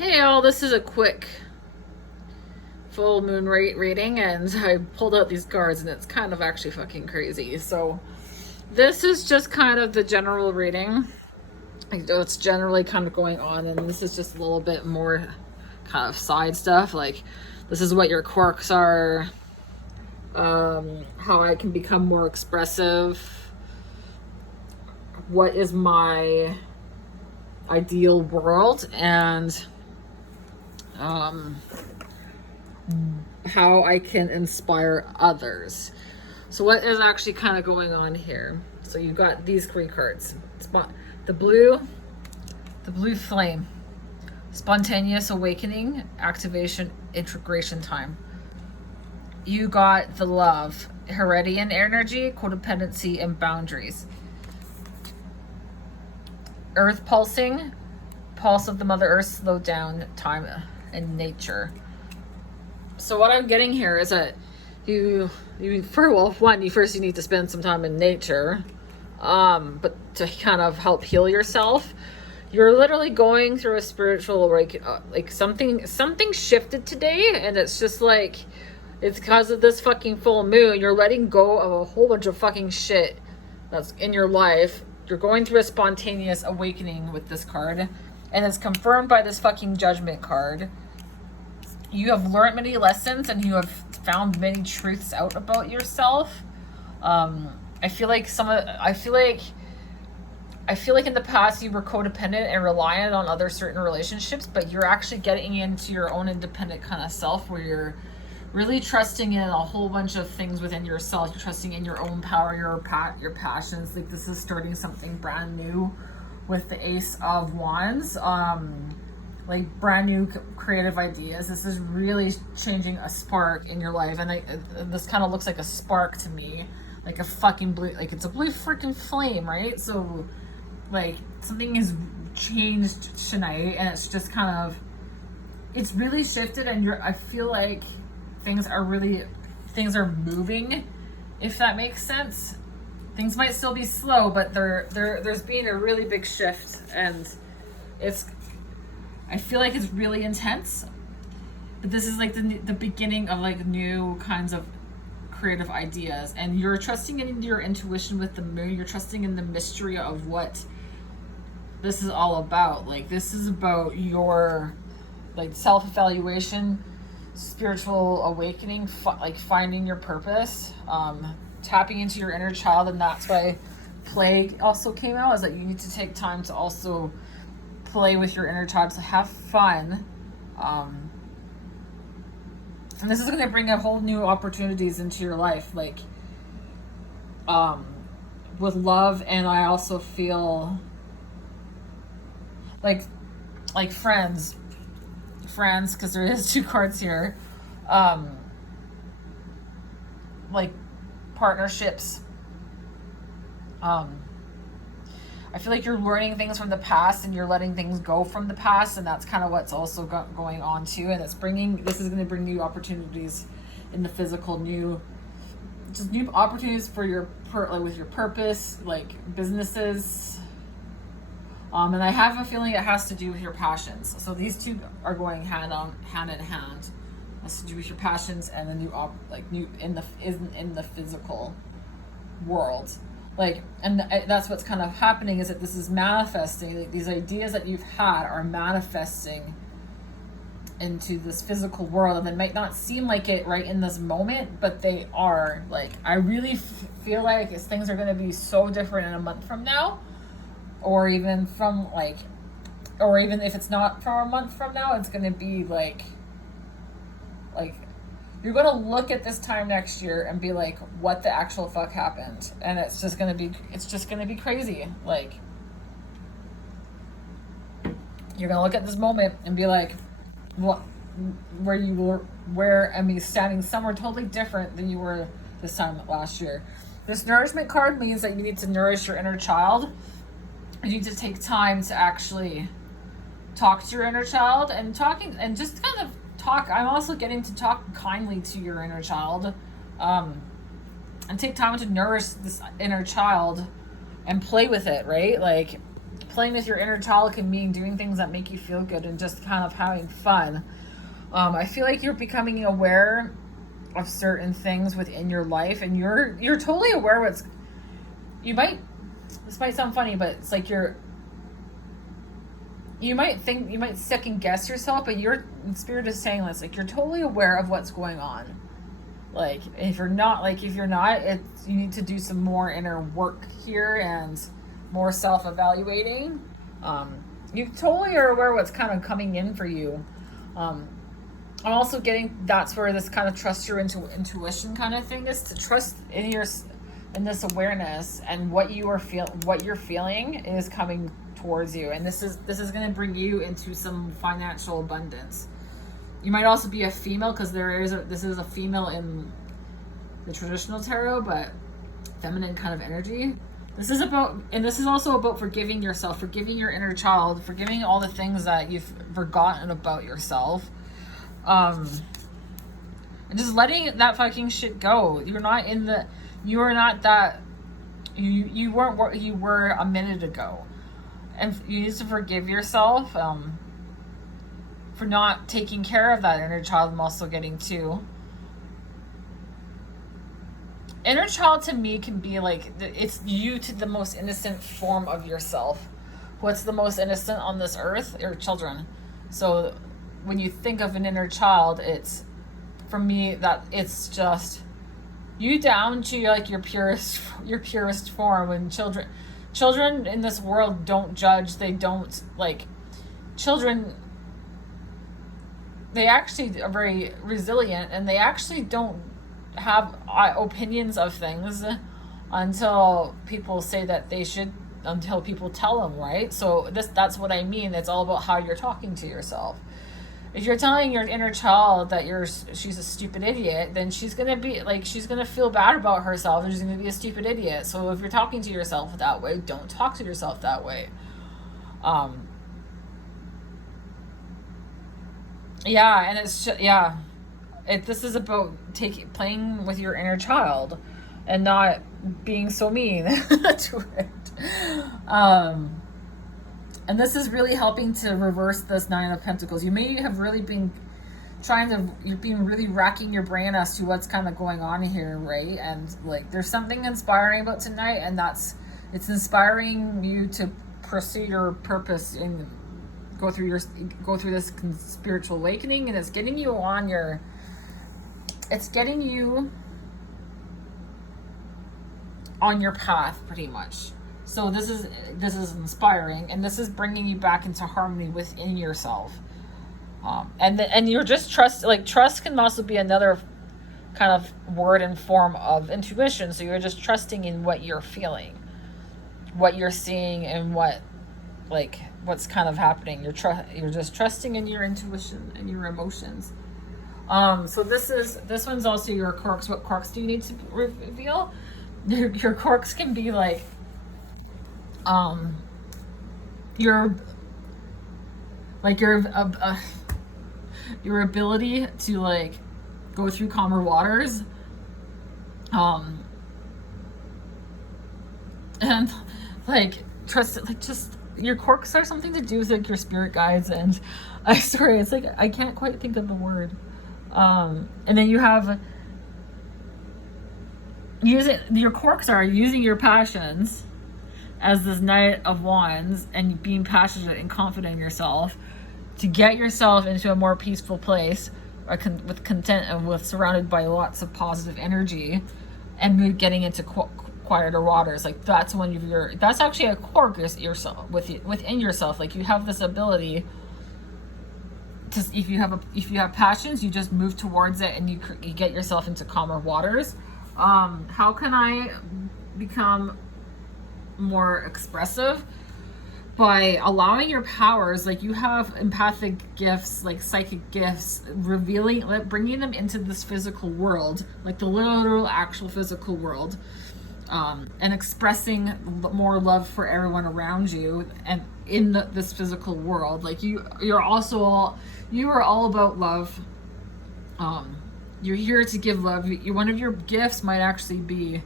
Hey all, this is a quick full moon rate reading, and I pulled out these cards and it's kind of actually fucking crazy. So this is just kind of the general reading. It's generally kind of going on, and this is just a little bit more kind of side stuff. Like, this is what your quirks are, how I can become more expressive, what is my ideal world, and how I can inspire others. So what is actually kind of going on here? So you've got these three cards. The blue flame, spontaneous awakening, activation, integration time. You got the love, Heredian energy, codependency, and boundaries. Earth pulsing, pulse of the Mother Earth, slow down time and nature. So what I'm getting here is that you first you need to spend some time in nature, but to kind of help heal yourself. You're literally going through a spiritual like something shifted today, and it's just like, it's because of this fucking full moon. You're letting go of a whole bunch of fucking shit that's in your life. You're going through a spontaneous awakening with this card, and it's confirmed by this fucking Judgment card. You have learned many lessons, and you have found many truths out about yourself. I feel like in the past you were codependent and reliant on other certain relationships, but you're actually getting into your own independent kind of self, where you're really trusting in a whole bunch of things within yourself. You're trusting in your own power, your passions. Like, this is starting something brand new with the Ace of Wands. Like, brand new creative ideas. This is really changing a spark in your life, and this kind of looks like a spark to me, like a fucking blue, like it's a blue freaking flame, right? So, like, something has changed tonight, and it's just kind of, it's really shifted, and I feel like things are moving, if that makes sense. Things might still be slow, but there's been a really big shift, and I feel like it's really intense. But this is like the beginning of like new kinds of creative ideas, and you're trusting in your intuition with the moon. You're trusting in the mystery of what this is all about. Like, this is about your like self-evaluation, spiritual awakening, like finding your purpose, tapping into your inner child. And that's why Plague also came out, is that you need to take time to also play with your inner child, to have fun. And this is going to bring a whole new opportunities into your life, like with love. And I also feel like friends, because there is two cards here, like partnerships. I feel like you're learning things from the past, and you're letting things go from the past, and that's kind of what's also going on too. And this is going to bring new opportunities in the physical, new opportunities for with your purpose, like businesses. And I have a feeling it has to do with your passions. So these two are going hand in hand. It has to do with your passions and the new in the physical world. Like, and that's what's kind of happening, is that this is manifesting. Like, these ideas that you've had are manifesting into this physical world, and they might not seem like it right in this moment, but they are. Like, I really feel like things are going to be so different in a month from now, or even if it's not from a month from now, it's going to be like you're going to look at this time next year and be like, what the actual fuck happened? And it's just going to be crazy. Like, you're going to look at this moment and be like, what, where am I standing somewhere totally different than you were this time last year. This nourishment card means that you need to nourish your inner child. You need to take time to actually talk to your inner child, and just kind of talk. I'm also getting to talk kindly to your inner child, and take time to nourish this inner child and play with it, right? Like, playing with your inner child can mean doing things that make you feel good and just kind of having fun. I feel like you're becoming aware of certain things within your life, and you're totally aware what's, this might sound funny, but it's like you might second guess yourself, but your spirit is saying this, like, you're totally aware of what's going on. Like, if you're not, you need to do some more inner work here and more self-evaluating. You totally are aware what's kind of coming in for you. I'm also getting, that's where this kind of trust your intuition kind of thing is, to trust in this awareness, and what you're feeling is coming towards you, and this is going to bring you into some financial abundance. You might also be a female, because this is a female in the traditional tarot, but feminine kind of energy. This is also about forgiving yourself, forgiving your inner child, forgiving all the things that you've forgotten about yourself, and just letting that fucking shit go. You weren't what you were a minute ago, and you need to forgive yourself for not taking care of that inner child. I'm also getting to inner child, to me, can be like, it's you to the most innocent form of yourself. What's the most innocent on this earth? Your children. So when you think of an inner child, it's, for me, that it's just you down to like your purest form. And children in this world don't judge. They don't, like, children, they actually are very resilient, and they actually don't have opinions of things until people say that they should, until people tell them, right? So that's what I mean. It's all about how you're talking to yourself. If you're telling your inner child that she's a stupid idiot, then she's gonna feel bad about herself, and she's gonna be a stupid idiot. So if you're talking to yourself that way, don't talk to yourself that way. And it's just, this is about playing with your inner child and not being so mean to it. And this is really helping to reverse this Nine of Pentacles. You may have really been you've been really racking your brain as to what's kind of going on here, right? And like, there's something inspiring about tonight, and it's inspiring you to pursue your purpose and go through this spiritual awakening, and it's getting you on your path, pretty much. So this is inspiring, and this is bringing you back into harmony within yourself. And you're just trust can also be another kind of word and form of intuition. So you're just trusting in what you're feeling, what you're seeing, and what's kind of happening. You're just trusting in your intuition and your emotions. So this one's also your quirks. What quirks do you need to reveal? Your quirks can be like, your ability to like go through calmer waters, and like trust it, like just your quirks are something to do with like your spirit guides, and I swear it's like I can't quite think of the word. And then you have your quirks are using your passions as this Knight of Wands, and being passionate and confident in yourself to get yourself into a more peaceful place, with content, and surrounded by lots of positive energy, and getting into quieter waters. Like, that's one of that's actually a quirk within yourself. Like, you have this ability to, if you have passions, you just move towards it, and you get yourself into calmer waters. How can I become more expressive? By allowing your powers, like you have empathic gifts, like psychic gifts, bringing them into this physical world, like the literal actual physical world, and expressing more love for everyone around you and in this physical world. Like you are all about love. You're here to give love. One of your gifts might actually be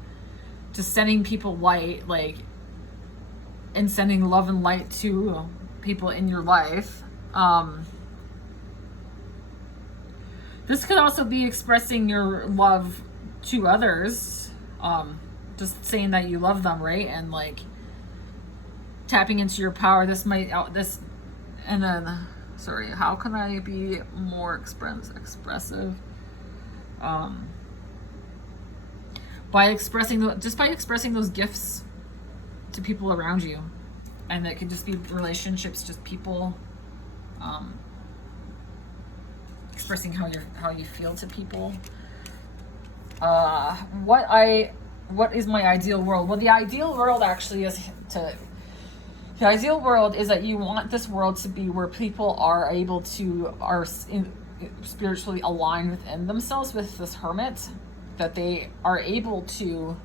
just sending people light, like and sending love and light to people in your life. This could also be expressing your love to others, just saying that you love them, right? And like tapping into your power. This might and then sorry, how can I be more expressive? By expressing those gifts to people around you, and it could just be relationships, just people, expressing how you feel to people. What is my ideal world? Well, the ideal world actually is the ideal world is that you want this world to be where people are able to spiritually aligned within themselves with this hermit, that they are able to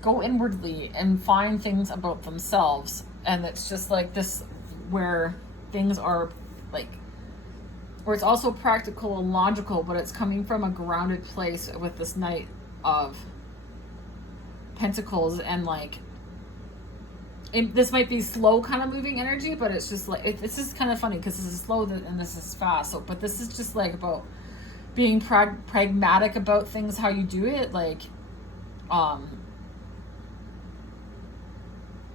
go inwardly and find things about themselves. And it's just like this, where things are like, where it's also practical and logical, but it's coming from a grounded place with this Knight of Pentacles. And like, this might be slow kind of moving energy, but it's just like, this is kind of funny because this is slow and this is fast. So, but this is just like about being pragmatic about things, how you do it. Like,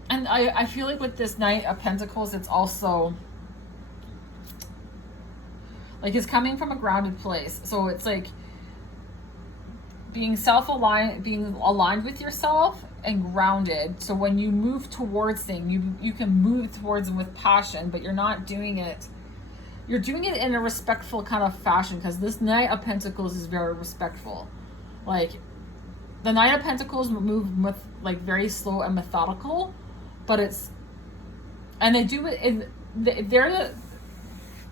and I feel like with this Knight of Pentacles, it's also like, it's coming from a grounded place. So it's like being self-aligned, being aligned with yourself and grounded. So when you move towards things, you can move towards them with passion, but you're not doing it. You're doing it in a respectful kind of fashion, because this Knight of Pentacles is very respectful. Like, the Knight of Pentacles move with like very slow and methodical, but and they do it they're the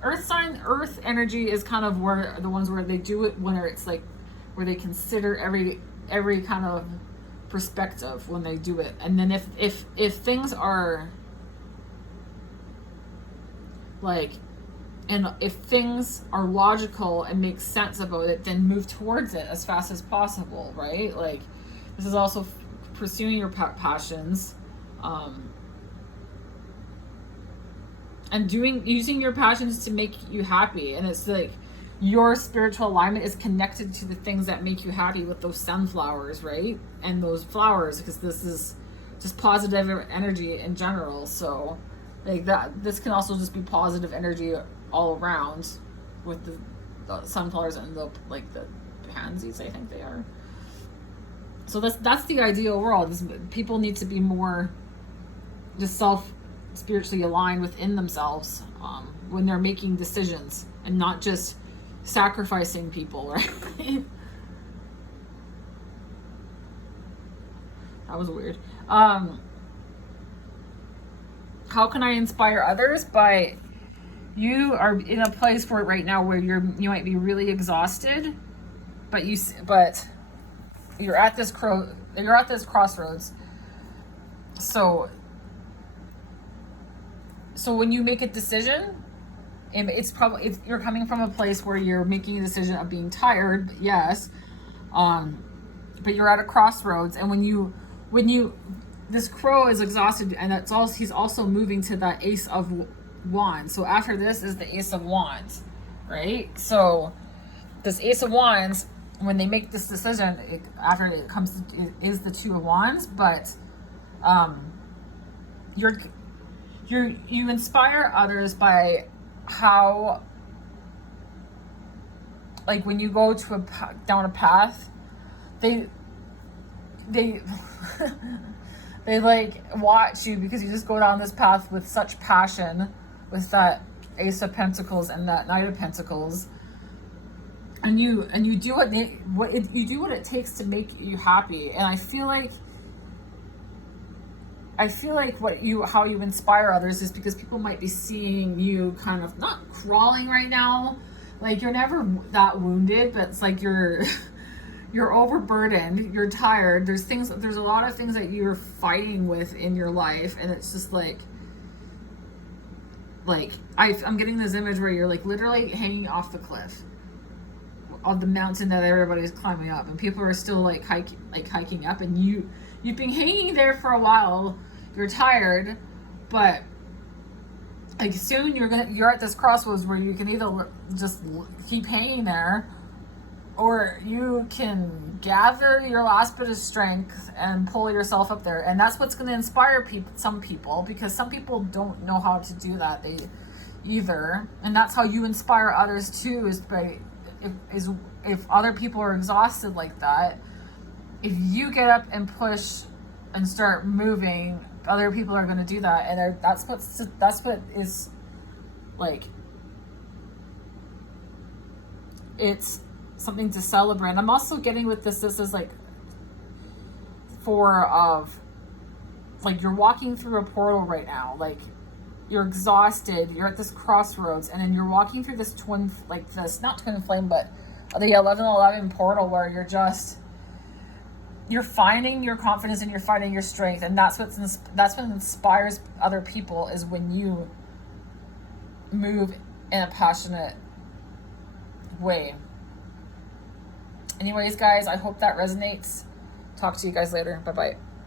earth sign. Earth energy is kind of where the ones where they do it when it's like, where they consider every kind of perspective when they do it. And then if things are like, and if things are logical and make sense about it, then move towards it as fast as possible, right? Like, this is also pursuing your passions, and using your passions to make you happy. And it's like, your spiritual alignment is connected to the things that make you happy, with those sunflowers, right? And those flowers, because this is just positive energy in general. So like that, this can also just be positive energy all around, with the sunflowers and the pansies, I think they are. So that's the ideal world. People need to be more just spiritually aligned within themselves, when they're making decisions, and not just sacrificing people, right? That was weird. How can I inspire others? By, you are in a place where right now where you might be really exhausted, but you're at this crossroads. So when you make a decision, and you're coming from a place where you're making a decision of being tired, yes, but you're at a crossroads. And when this crow is exhausted, and he's also moving to the Ace of Wands. So after this is the Ace of Wands, right? So this Ace of Wands, when they make this decision, after it comes to, is the Two of Wands. But you inspire others by how, like, when you go to down a path, they they like watch you, because you just go down this path with such passion, with that Ace of Pentacles and that Knight of Pentacles, and you do what it takes to make you happy. And I feel like how you inspire others is because people might be seeing you kind of not crawling right now, like you're never that wounded, but it's like you're overburdened, you're tired, there's a lot of things that you're fighting with in your life, and it's just like I'm getting this image where you're like literally hanging off the cliff of the mountain that everybody's climbing up, and people are still hiking up, and you've been hanging there for a while. you're tired, but like soon you're at this crossroads where you can either just keep hanging there, or you can gather your last bit of strength and pull yourself up there. And that's what's going to inspire some people, because some people don't know how to do that either. And that's how you inspire others too, is by if other people are exhausted like that, if you get up and push and start moving, other people are going to do that. And that's what is like, it's something to celebrate. I'm also getting with this is like like you're walking through a portal right now, like you're exhausted, you're at this crossroads, and then you're walking through this not twin flame, but the 1111 portal, where you're finding your confidence and you're finding your strength. And that's what inspires other people, is when you move in a passionate way. Anyways, guys, I hope that resonates. Talk to you guys later. Bye-bye.